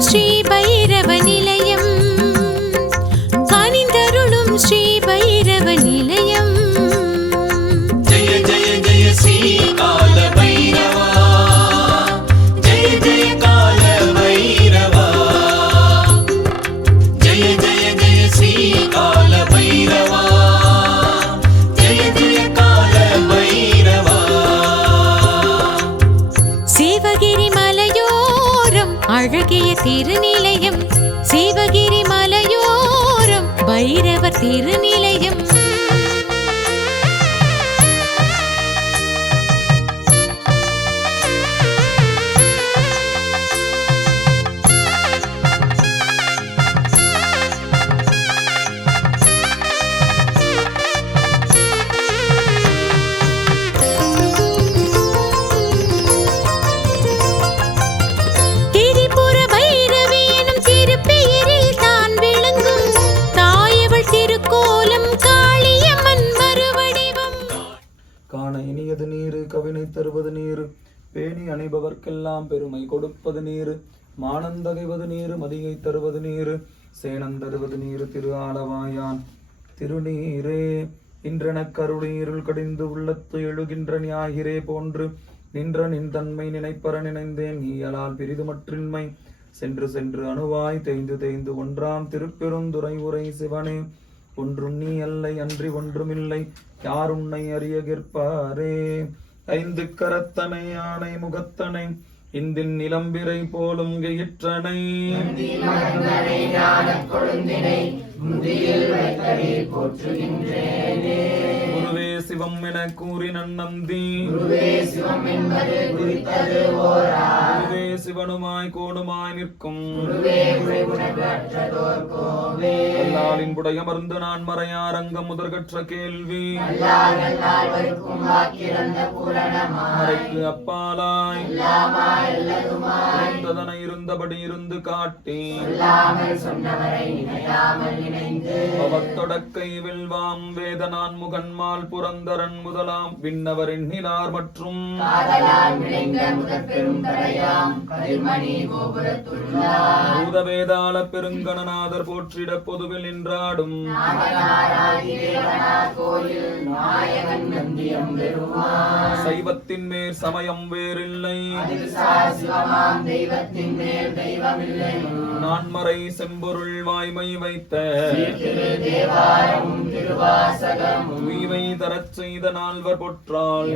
streams. தருவது நீர். பேணி அணிபவர்க்கெல்லாம் பெருமை கொடுப்பது நீர். மானந்தகைவது நீர் மதியை தருவது நீரு. சேனந்தருவது நீர் திரு ஆளவாயான் திருநீரே இன்றெனக் கருணீருள் கடிந்து உள்ளத்து எழுகின்ற ஞாயிறே போன்று நின்ற நின் தன்மை நினைப்பற நினைந்தேன். நீயலால் பிரிதுமற்றின்மை சென்று சென்று அணுவாய் தேய்ந்து தேய்ந்து ஒன்றாம் திருப்பெருந்துரை உரை சிவனே. ஒன்றும் நீ அல்லை அன்றி ஒன்றுமில்லை. யார் உன்னை அறிய கிற்பாரே ஐந்து கரத்தனை ஆணை முகத்தனை இந்தின் நிலம்பிரை போலும் கயிற்றனை. போற்றுகின்றேன் சிவம் என கூறி நன்னந்தி குருவே சிவனுமாய் கோணுமாய் நிற்கும். அல்லாலின் புடையமர்ந்து நான் மறையாரங்கம் முதற்கற்ற கேள்வி. மறைக்கு அப்பாலாய். இருந்ததனை இருந்தபடி இருந்து காட்டி. அவத்தொடக்கை வெல்வாம். வேதனான் முகன்மால் புரந்தரன் முதலாம் விண்ணவர் எண்ணினார் மற்றும் பூதவேதாள பெருங்கணநாதர் போற்றிட பொதுவில் நின்றாடும். சைவத்தின் மேற் சமயம் வேறில்லை. நான்மறை செம்பொருள் வாய்மை வைத்த உய்வை தரச் செய்த நால்வர் பொற்றாள்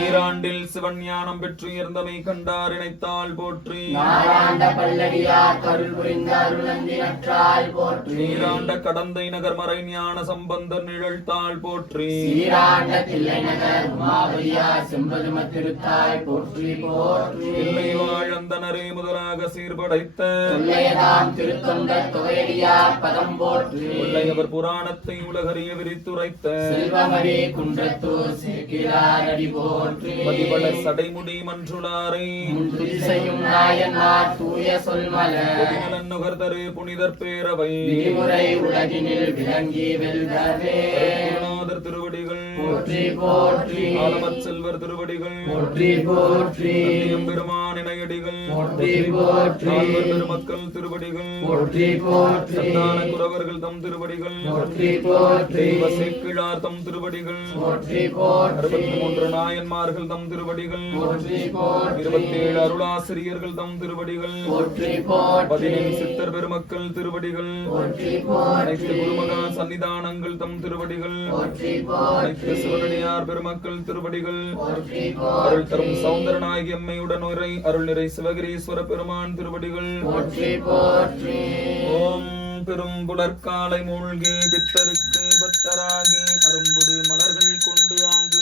ஈராண்டில் சிவன் ஞானம் பெற்று உயர்ந்தமை கண்டார் இணைத்தால் போற்றி. ஈராண்ட கடந்தை நகர் மறை ஞான நிழல் தாள் போற்றி. இல்லை வாழந்தனரே முதலாக சீர்படைத்த உள்ளையவர் புராணத்தை உலகறிய விரித்துரைத்த சடைமுடி மன்றுளாரை நுகர்தரு புனிதர் பேரவை திருவடிகள் போற்றி போற்றி ஆலமற் செல்வர் திருவடிகள் போற்றி போற்றி பெருமான் இணையடிகள் போற்றி போற்றி பெருமக்கள் திருவடிகள் போற்றி போற்றி சந்தான குரவர்கள் தம் திருவடிகள் போற்றி போற்றி தெய்வ சேக்கிழார் தம் திருவடிகள் போற்றி போற்றி அறுபத்தி மூன்று நாயன்மார்கள் தம் திருவடிகள் போற்றி போற்றி இருபத்தி ஏழு அருளாசிரியர்கள் தம் திருவடிகள் போற்றி போற்றி பதினெண் சித்தர் பெருமக்கள் திருவடிகள் போற்றி அனைத்து குருமகா சன்னிதானங்கள் தம் திருவடிகள் போற்றி அனைத்து சிவனடியார் பெருமக்கள் திருவடிகள். அருள் தரும் சௌந்தரநாயகி அம்மையுடன் உரை அருள் நிறை சிவகிரீஸ்வர பெருமான் திருவடிகள். ஓம் பெரும் புலற்காலை மூழ்கி பித்தருக்கு பக்தராகி அரும்புடு மலர்கள் கொண்டு ஆங்கு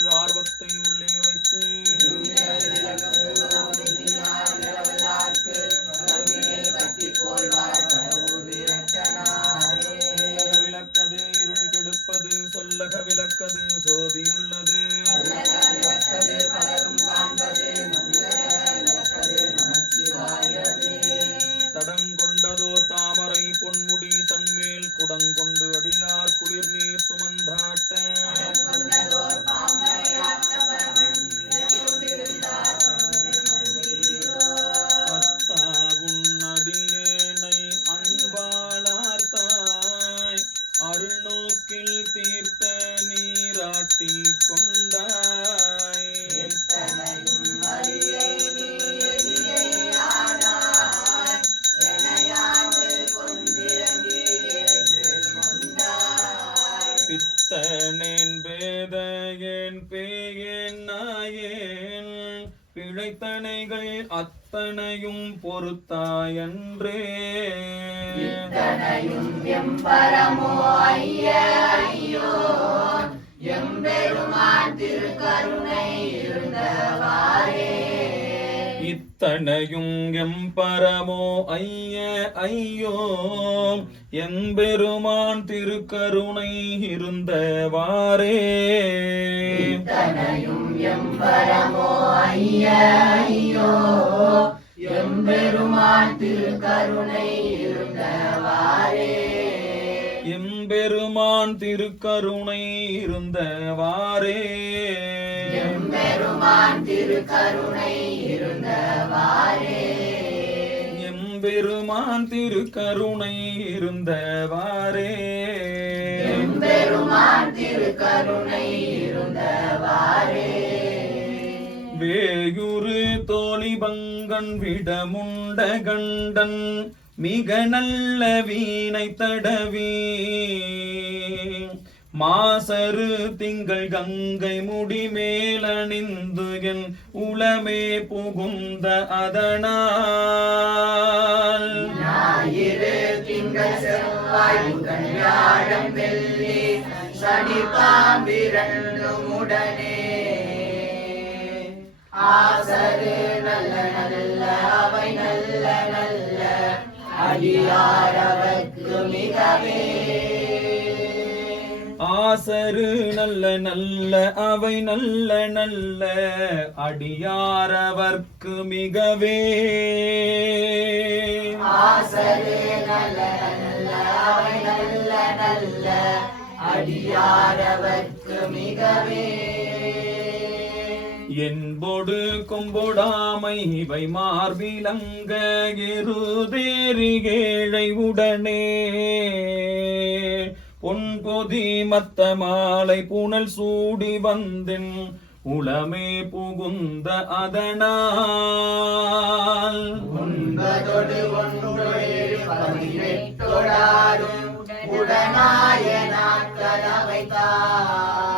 பொறுத்தாயன்றே இத்தனையும் எம்பரமோ ஐய ஐயோ. எம்பெருமான் திருக்கருணை இருந்தவாறே. இத்தனையும் எம்பரமோ ஐய ஐயோ. எம்பெருமான் திருக்கருணை இருந்தவாறே. இத்தனையும் எம்பரமோ ஐய ஐயோ. எம்பெருமான் திருக்கருணை இருந்தவாறே. எம்பெருமான் திருக்கருணை இருந்தவாறே. எம்பெருமான் திருக்கருணை இருந்தவாறே. எம்பெருமான் திருக்கருணை இருந்தவாறே. எம்பெருமான் திருக்கருணை இருந்தவாறே. வேயுரு தோழி பங்கன் விடமுண்ட கண்டன் மிக நல்ல வீணை தடவி. மாசரு திங்கள் கங்கை முடி மேலணிந்து என் உளமே புகுந்த அதனால். ஞாயிறு திங்கள் செவ்வாய் புதன் வியாழம் வெள்ளி சனி பாம்பிரண்டும் உடனே ஆசரு நல்ல நல்ல அவை நல்ல நல்ல அடியாரவர்க்கு மிகவே. ஆசரு நல்ல நல்ல அவை நல்ல நல்ல அடியாரவர்க்கு மிகவே. ஆசரு நல்ல நல்ல அவை நல்ல நல்ல அடியாரவர்க்கு மிகவே என்பொடு கொம்பொடாமை இவை மார்பிலங்க இருதேரிகேழை உடனே. பொன்பொதி மத்த மாலை புனல் சூடி வந்தின் உளமே புகுந்த அதனால். உடனாய நாட்கள் அவைத்தார்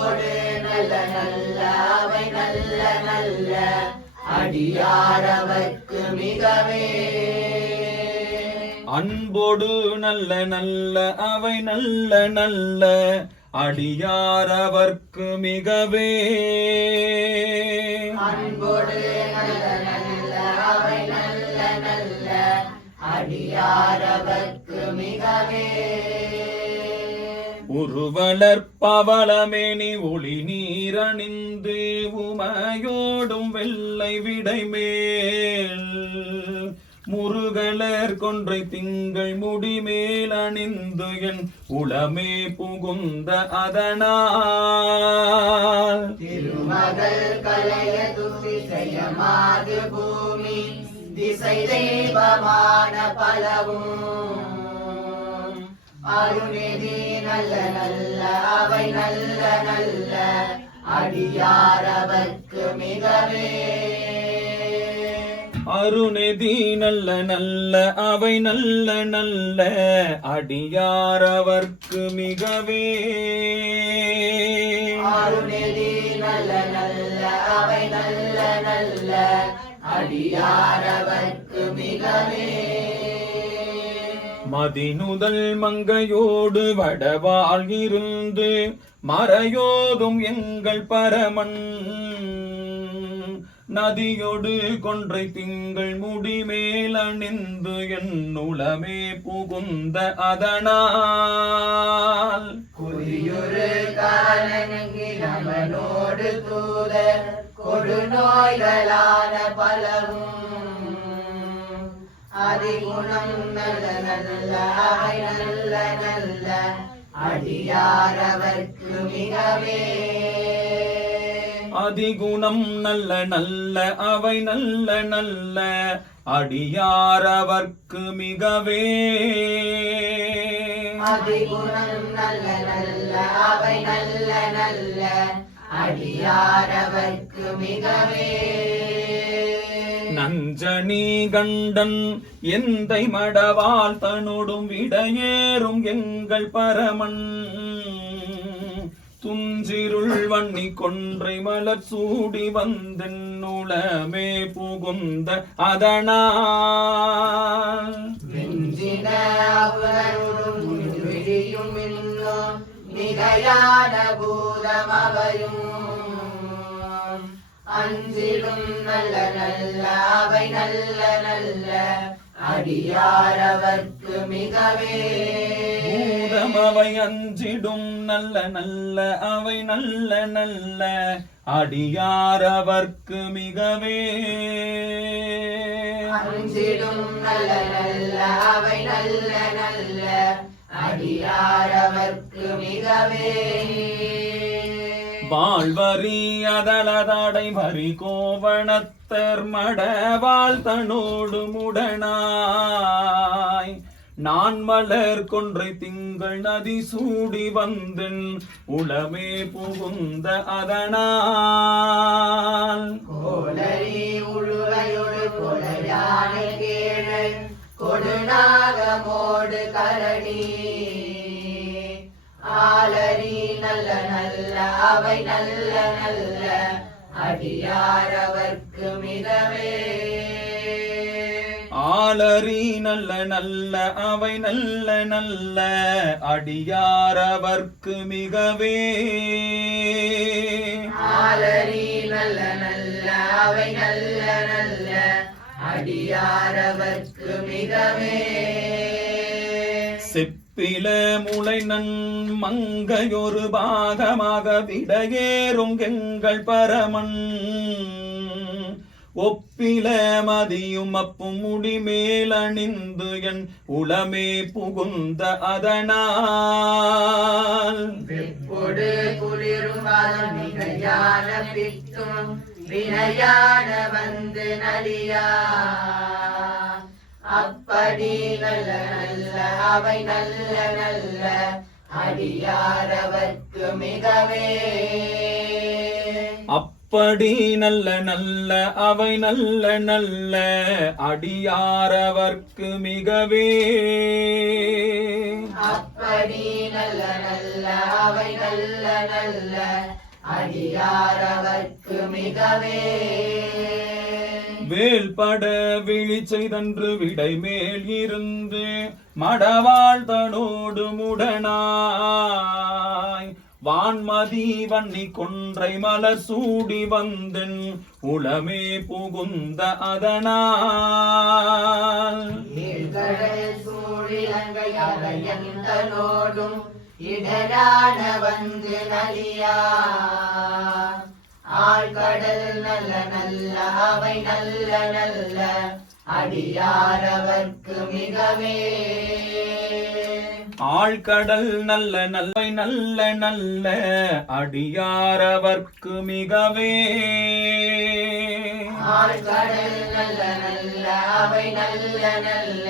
அன்பொடு நல்ல நல்ல அவை நல்ல நல்ல அடியாரவர்க்கு மிகவே. அன்போடு நல்ல நல்ல அவை நல்ல நல்ல அடியாரவர்க்கு மிகவே. அன்பொடு நல்ல நல்ல அவை நல்ல நல்ல அடியாரவர்க்கு மிகவே. உருவலர் பவளமேனி ஒளி நீரணிந்து உமையோடும் வெள்ளை விடைமேல். முருகலர் கொன்றை திங்கள் முடிமேல் அணிந்து என் உளமே புகுந்த அதனால். திருமகள் கலைய பூமி திசை தெய்வமான பலவும் அருணிதி நல்ல நல்ல அவை நல்ல நல்ல அடியாரவர்க்கு மிகவே. அருணெதி நல்ல நல்ல அவை நல்ல நல்ல அடியாரவர்க்கு மிகவே. அருணிதி நல்ல நல்ல அவை நல்ல நல்ல அடியாரவர்க்கு மிகவே மதினுதல் மங்கையோடு வடவால் இருந்து மறையோதும் எங்கள் பரமன். நதியொடு கொன்றை திங்கள் முடிமேல் அணிந்து என் உளமே புகுந்த அதனால். குறியொரு காலனோடு தூதர் கொடுநோய்களான பலவும் அறிகுணம் நல்ல நல்ல அவை நல்ல நல்ல அடியாரவர்க்கு மிகவே. அதிகுணம் நல்ல நல்ல அவை நல்ல நல்ல அடியாரவர்க்கு மிகவே அதிகுணம் நல்ல நல்ல அவை நல்ல நல்ல அடியாரவர்க்கு மிகவே. நஞ்சனி கண்டன் எந்தை மடவால் தனோடும் விடையேறும் எங்கள் பரமன். துஞ்சிருள் வண்ணி கொன்றை மலர் சூடி வந்தென்னுளமே புகுந்த அதனா விஞ்சின மிகையான பூதமவையும் அஞ்சிடும் நல்ல நல்ல அவை நல்ல நல்ல அடியாரவர்க்கு மிகவே. பூதமவை அஞ்சிடும் நல்ல நல்ல அவை நல்ல நல்ல அடியாரவர்க்கு மிகவே. அஞ்சிடும் நல்ல நல்ல அவை நல்ல நல்ல அடியாரவர்க்கு மிகவே. வாழ்வரி அதலதடை வரி கோவணத்தர் மடவாள் தனோடு முடனாய். நான் மலர் கொன்றை திங்கள் நதி சூடி வந்தென் உளமே புகுந்த அதனால். கோளரி உழுவையொடு கொலையான கேழ கொடுநாகமோடு கரடி. ஆலரி நல்ல நல்ல அவை நல்ல நல்ல அடியாரவர்க்கு மிகவே. ஆலரி நல்ல நல்ல அவை நல்ல நல்ல அடியாரவர்க்கு மிகவே. ஆலரி நல்ல நல்ல அவை நல்ல நல்ல அடியாரவர்க்கு மிகவே. பில முளை நன் மங்கையொரு பாகமாக விடையேறுங்கெங்கள் பரமன். ஒப்பில மதியும் அப்பும் முடிமேல் அணிந்து என் உளமே புகுந்த அதனால். வெப்பொடு குளிரும் மிகையான பித்தும் வினையான வந்து நலியா. அப்படி நல்ல நல்ல அவை நல்ல நல்ல அடியாரவர்க்கு மிகவே. அப்படி நல்ல நல்ல அவை நல்ல நல்ல அடியாரவர்க்கு மிகவே. அப்படி நல்ல நல்ல அவை நல்ல நல்ல அடியாரவர்க்கு மிகவே. வேல்பட விழி செய்தன்று விடை மேல் இருந்து மடவாள் தனோடு முடனாய். வான்மதி வன்னி கொன்றை மலர் சூடி வந்தென் உளமே புகுந்த அதனால். சூழிலங்கை அரையந்தனோடும் இடரான வந்து நலியா ஆழ்கடல் நல்ல நல்ல அவை நல்ல நல்ல அடியாரவர்க்கு மிகவே. ஆழ்கடல் நல்ல நல்ல நல்ல நல்ல அடியாரவர்க்கு மிகவே. ஆழ்கடல் நல்ல நல்ல அவை நல்ல நல்ல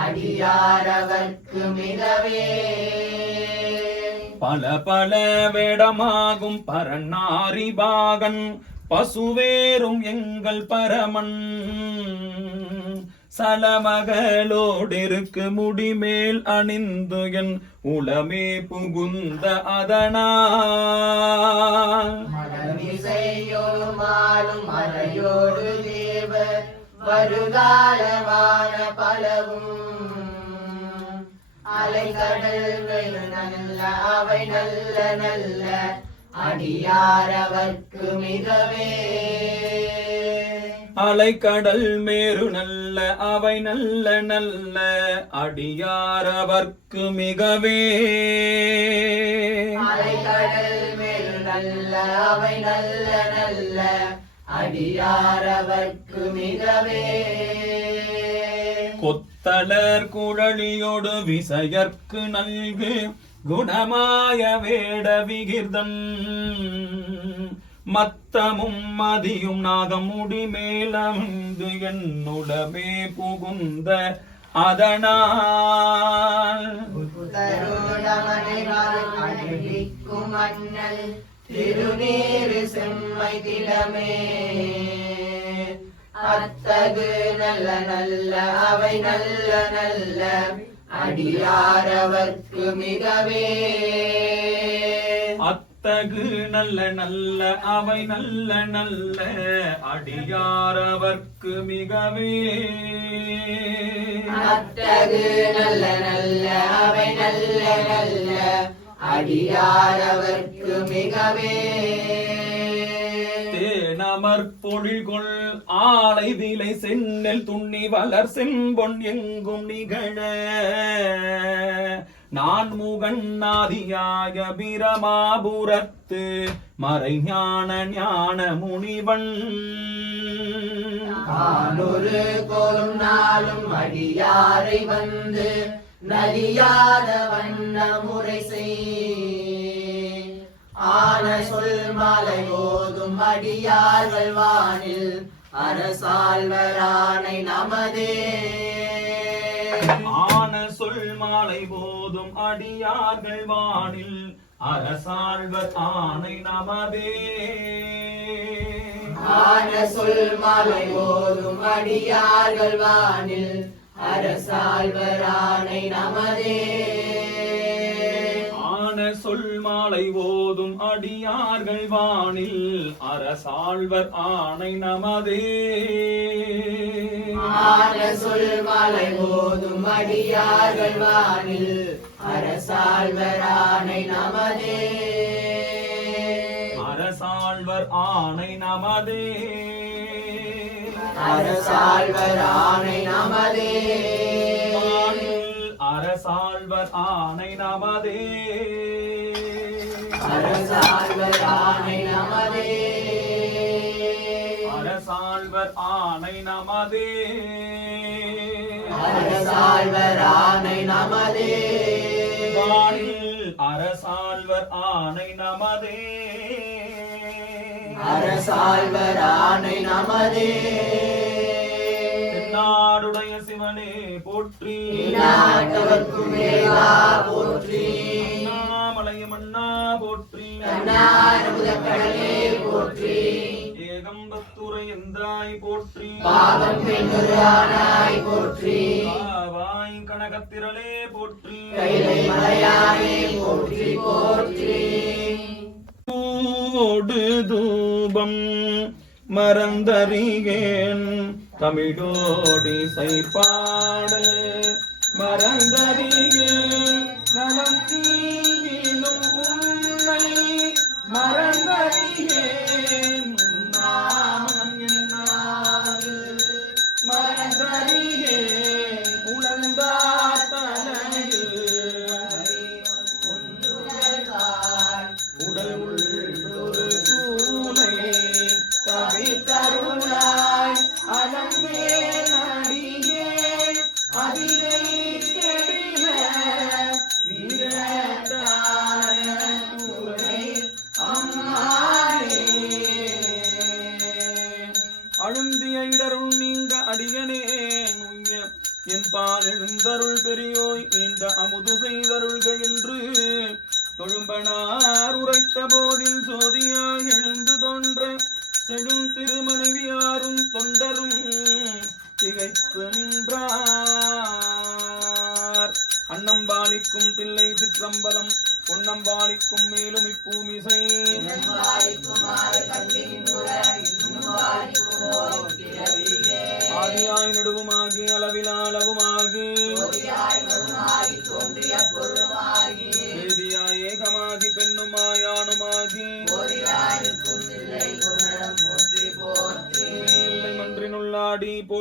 அடியாரவர்க்கு மிகவே பல பல வேடமாகும் பரநாரி பாகன் பசுவேறும் எங்கள் பரமன். சலமகளோடிருக்கு முடிமேல் அணிந்து என் உளமே புகுந்த அதனால் மனமிசையோடு மாலும் மறையோடு தேவ வருகாலமான பலவும். அலைகடல்கள் நல்ல அவை நல்ல நல்ல அடியாரவர்க்கு மிகவே. அலைக்கடல் மேரு நல்ல அவை நல்ல நல்ல அடியாரவர்க்கு மிகவே. அலைகடல் மேல் நல்ல அவை நல்ல நல்ல அடியாரவர்க்கு மிகவே. கொத்தலர் குழலியோடு விசையர்க்கு நல்கு குணமாய வேட விகிர்தன் மத்தமும் மதியும் நாகம் முடிமேலந்து என்னுடமே புகுந்த அதனால். திருநீரு செம்மை திலமே அத்தகு நல்ல நல்ல அவை நல்ல நல்ல அடியாரவர்க்கு மிகவே. அத்த அத்தகு நல்ல நல்ல அவை நல்ல நல்ல அடியாரவர்க்கு மிகவே. அத்தகு நல்ல நல்ல அவை நல்ல நல்ல அடியாரவர்க்கு மிகவே. தேனமர் பொழில்கொள் ஆலை விலை சென்னல் துண்ணி வளர் செம்பொன் எங்கும் நிகழ. நான் முகன் நாதியாய பிரமாபுரத்து மறைஞான ஞான முனிவன். ஆனொரு கோலும் நாளும் அடியாரை வந்து நலியாத வண்ண முறை ஆன சொல் மாலை ஓதும் அடியார்கள் வானில் அரசாழ்வரானை நமதே. ஆன சொல் மாலை போதும் அடியார்கள் வானில் அரசாழ்வர் ஆணை நமதே. ஆன சொல் மாலை ஓதும் அடியார்கள் வானில் அரசாழ்வரானை நமதே. சொல் மாலை ஓதும் அடியார்கள் வானில் அரசாழ்வர் ஆணை நமதே. சொல் மாலை ஓதும் அடியார்கள் வானில் அரசாழ்வரானை நமதே. அரசாழ்வர் ஆணை நமதே. அரசாழ்வரானை நமதே. வானில் அரசாழ்வர் ஆணை நமதே. அரசாழ்வரானை நமதே. அரசாழ்வர் ஆணை நமதே. அரசாழ்வரானை நமதே. வானில் அரசாழ்வர் ஆணை நமதே. அரசாழ்வரானை நமதே. நாடுடைய சிவனே போற்றி. போற்றி. அண்ணாமலையம் அண்ணா போற்றி. போற்றி. ஏகம்பத்துரை எந்தாய் போற்றி. பாவம் போற்றி. வாய் கனகத்திரளே போற்றி. போற்றி போற்றி. பூவோடு தூபம் மறந்தறிகேன் தமிழோடி சைப்பாட மறந்தறிகேன் நலம் தீங்கிலும் உன்னை மறந்தறிகேன்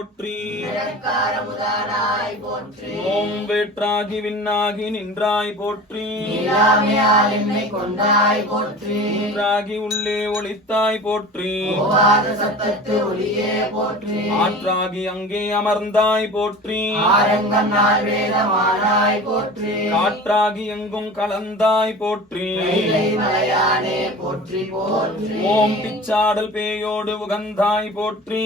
போற்றி ஓம் வேற்றாகி விண்ணாகி நின்றாய் போற்றி. கொண்டாய் போற்றி. நின்றாகி உள்ளே ஒளித்தாய் போற்றி. சத்தத்து ஒளியே போற்றி. ஆற்றாகி அங்கே அமர்ந்தாய் போற்றி. வேதமானாய் போற்றி. காற்றாகி எங்கும் கலந்தாய் போற்றி. போற்றி போற்றி. ஓம் பிச்சாடல் பேயோடு உகந்தாய் போற்றி.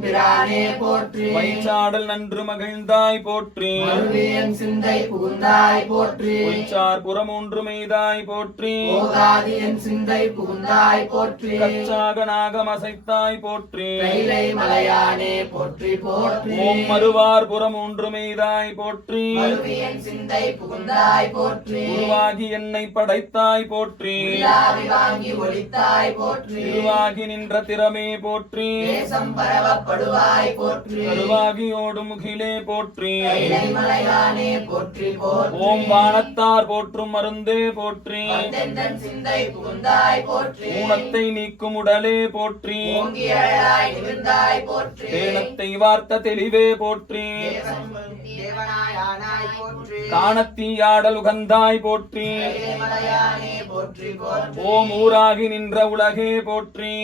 பிரானே போற்றி. வைச்சாடல் நன்று மகிழ்ந்தாய் போற்றி. மறுவியன் சிந்தை புகுந்தாய் போற்றி. பொய்ச்சார் புறமூன்று மெய்தாய் போற்றி. போகாதி என் சிந்தை புகுந்தாய் போற்றி. கச்சாக நாகம் அசைத்தாய் போற்றி. கைலை மலையானே போற்றி போற்றி. ஓம் மறுவார் புறமூன்று மெய்தாய் போற்றி. மறுவியன் சிந்தை புகுந்தாய் போற்றி. உருவாகி என்னை படைத்தாய் போற்றி. வாங்கி ஒளித்தாய் போற்றி. திருவாகி நின்ற திறமே போற்றி. தேசம் பரவப்படுவாய் போற்றி. கருவாகி ஓடும் முகிலே போற்றி போற்றி போற்றி ஓம் வானத்தார் போற்றும் மருந்தே போற்றி சிந்தை புகுந்தாய் போற்றி ஊனத்தை நீக்கும் உடலே போற்றி போற்றி தேனத்தை வார்த்த தெளிவே போற்றி காணத்தீயாடல் உகந்தாய் போற்றி கைலை மலையானே போற்றி போற்றி ஓம் ஊராகி நின்ற உலகே போற்றி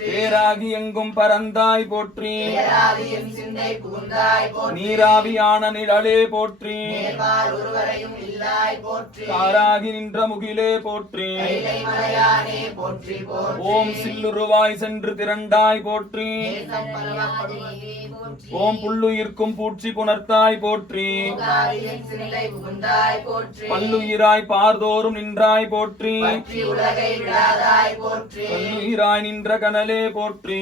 பேராகி எங்கும் பறந்தாய் புகுந்தாய் போற்றி. நீராவியான நிழலே போற்றி. காராகி நின்ற முகிலே போற்றி. போற்றி ஓம் சில்லுருவாய் சென்று திரண்டாய் போற்றி. ஓம் புல்லுயிர்க்கும் பூச்சி புணர்த்தாய் போற்றி. பல்லுயிராய் பார்தோறும் நின்றாய் போற்றி. பல்லுயிராய் நின்ற கனலே போற்றி.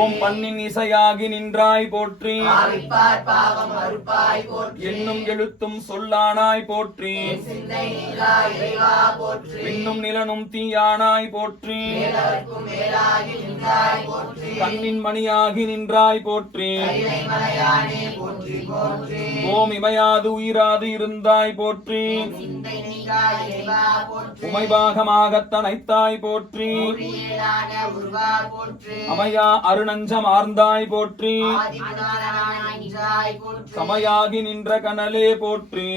ஓம் பண்ணின் இசையாகி நின்றாய் போற்றி. என்னும் எழுத்தும் சொல்லானாய் போற்றி. போற்றி. விண்ணும் நிலனும் தீயானாய் போற்றி. கண்ணின் மணியாகி நின்றாய் போற்றி. ஓம் இமையாது உயிராது இருந்தாய் போற்றி. உமைபாகமாகத் தனைத்தாய் போற்றி. அமையா அருணஞ்சம் ஆர்ந்தாய் போற்றி. சமையாகி நின்ற கனலே போற்றி.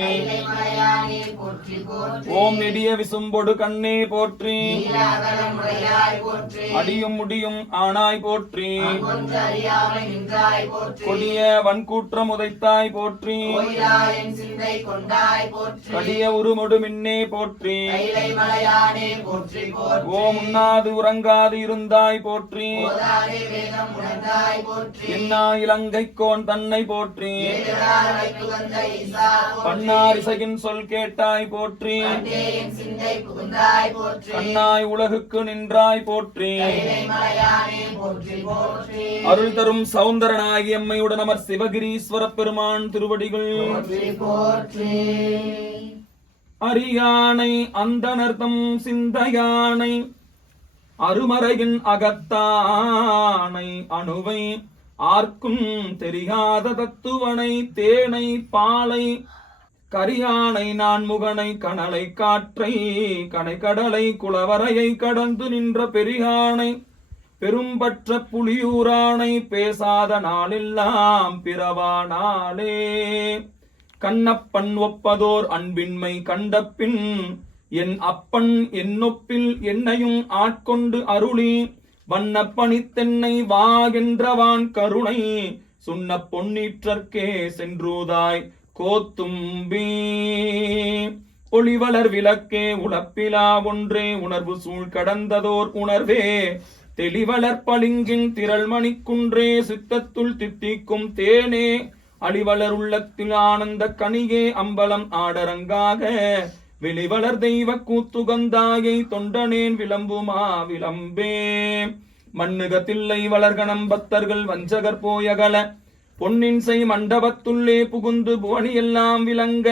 ஓம் நெடிய விசும்பொடு கண்ணே போற்றி. அடியும் முடியும் ஆனாய் போற்றி. கொடிய வன்கூற்றம் உதைத்தாய் போற்றி. கடிய உருமொடு மின்னே போற்றி. ஓம் உண்ணாது உறங்காது இருந்தாய் போற்றி. என்னா இலங்கைக்கோன் தன்னை போற்றி. ஏழுரார் வைத்துகந்த ஈசா போற்றி. பன்னார் இசையின் சொல் கேட்டாய் போற்றி. புகுந்தாய் போற்றி. கண்ணாய் உலகுக்கு நின்றாய் போற்றி. அருள் தரும் சௌந்தரனாகி எம்மையுடன் அமர் சிவகிரீஸ்வர பெருமான் திருவடிகள். அரியானை அந்தனர்தம் சிந்தையானை அருமறையின் அகத்தானை அணுவை ஆர்க்கும் தெரியாத தத்துவனை தேனை பாலை கரியானை நான் முகனை கனலை காற்றை கனைக்கடலை குளவரையை கடந்து நின்ற பெரியானை பெரும்பற்ற புலியூரானை பேசாத நாளெல்லாம் பிறவானாலே கண்ணப்பன் ஒப்பதோர் அன்பின்மை கண்டப்பின் என் அப்பன் என்னொப்பில் என்னையும் ஆட்கொண்டு அருளி வண்ணப்பணித்தென்னை பணித்தென்னை வாகென்றவான் கருணை சுண்ண பொன்னீற்றற்கே சென்றூதாய். கோத்தும்பி. ஒளிவளர் விளக்கே உழப்பிலா ஒன்றே உணர்வு சூழ் கடந்ததோர் உணர்வே. தெளிவளர் பளிங்கின் திரள்மணி குன்றே சித்தத்துள் தித்திக்கும் தேனே. அழிவளர் உள்ளத்தில் ஆனந்த கனியே அம்பலம் ஆடரங்காக. வெளிவளர் தெய்வ கூத்துகந்தாயை தொண்டனேன் விளம்புமா விளம்பே. மண்ணுகத்தில்லை வளர்கணம் பக்தர்கள் வஞ்சகர் போயகல. பொன்னின் செய் மண்டபத்துள்ளே புகுந்து புவனியெல்லாம் விளங்க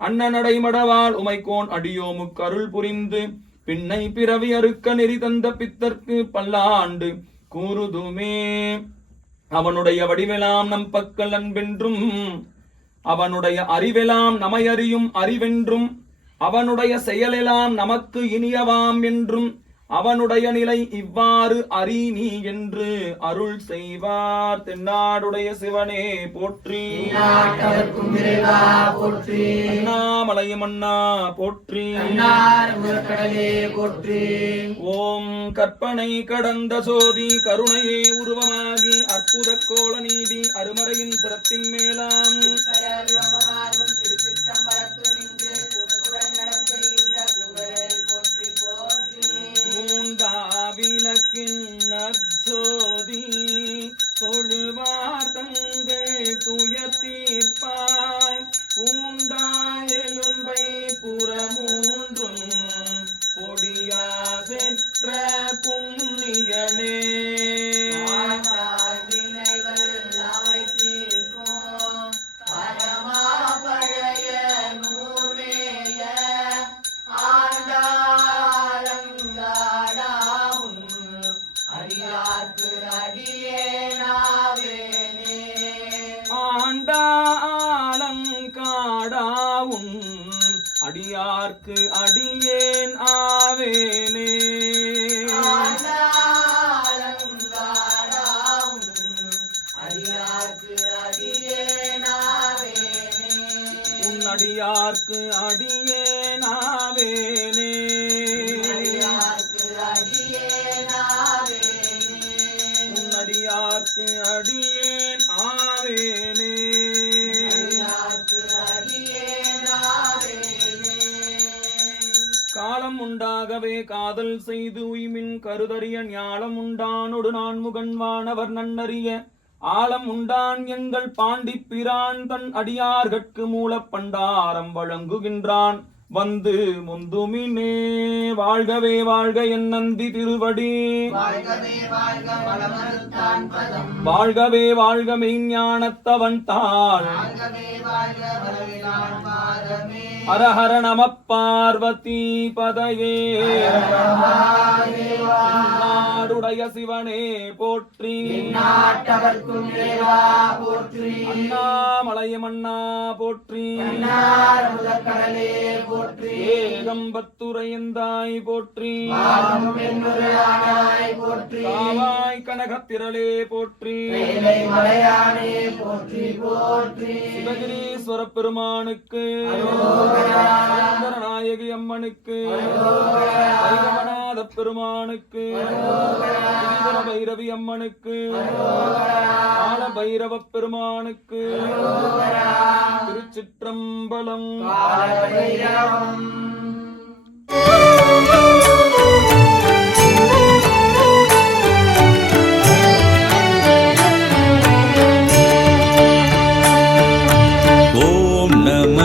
அன்ன நடைமடவாள் உமைக்கோன் அடியோமுக்கு அருள் புரிந்து பின்னை பிறவி அறுக்க நெறி தந்த பித்தற்கு பல்லாண்டு கூறுதுமே. அவனுடைய வடிவெலாம் நம் பக்கல் அன்பென்றும் அவனுடைய அறிவெலாம் நமையறியும் அறிவென்றும் அவனுடைய செயலெல்லாம் நமக்கு இனியவாம் என்றும் அவனுடைய நிலை இவ்வாறு அறி நீ என்று அருள் செய்வார். தென்னாடுடைய சிவனே போற்றி. நாட்டவர்க்கும் இறைவா போற்றி. போற்றி. ஓம் கற்பனை கடந்த சோதி கருணையே உருவமாகி அற்புத கோல நீதி அருமறையின் சிறப்பின் மேலாம். அடியார்க்கு அடியேன் ஆவேனே அடியார்க்கு அடியேனாவேனே. உன் அடியார்க்கு அடியேன் ஆவேனே காலம் உண்டாகவே காதல் செய்து உய்மின் கருதறிய ஞாலம் உண்டானொடு நான் முகன்வானவர் நன்னறிய ஆலம் உண்டான் எங்கள் பாண்டிப் பிரான் தன் அடியார்கட்கு மூலப் பண்டாரம் வழங்குகின்றான். வந்து முந்துமினே வாழ்கவே வாழ்க என் நந்தி திருவடி. வாழ்கவே வாழ்க மெய்ஞானத்தவன் தாள். ஹரஹர நம பார்வதி பதையே நாடுடைய சிவனே போற்றி. நாட்டவர்க்கும் இறைவா போற்றி. அண்ணாமலையமண்ணா போற்றி. நார் முதற்கடலே போற்றி. ஏகம்பத்துரையந்தாய் போற்றி. போற்றி. காவாய் கனகத்திரளே போற்றி. மலையானே போற்றி போற்றி. சிவகிரீஸ்வர பெருமானுக்கு. நாயகி அம்மனுக்கு. வைரவநாத பெருமானுக்கு பைரவி அம்மனுக்கு கால பைரவ பெருமானுக்கு திருச்சிற்றம்பலம். காலபைரவம் ॐ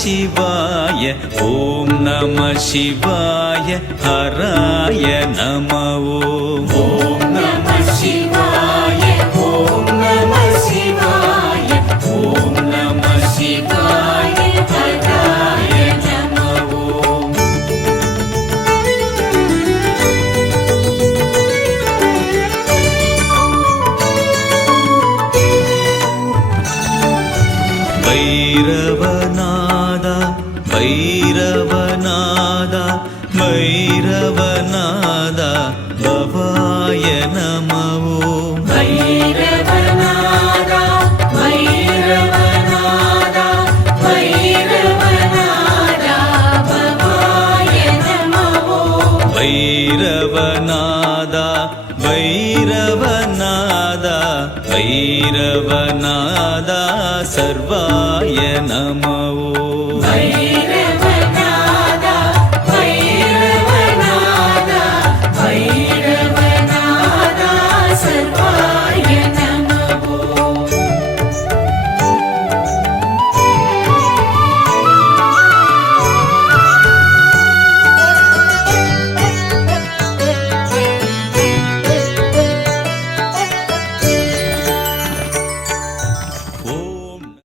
शिवाय ॐ नमः शिवाय हराय नमः ॐ नमः शिवाय नमो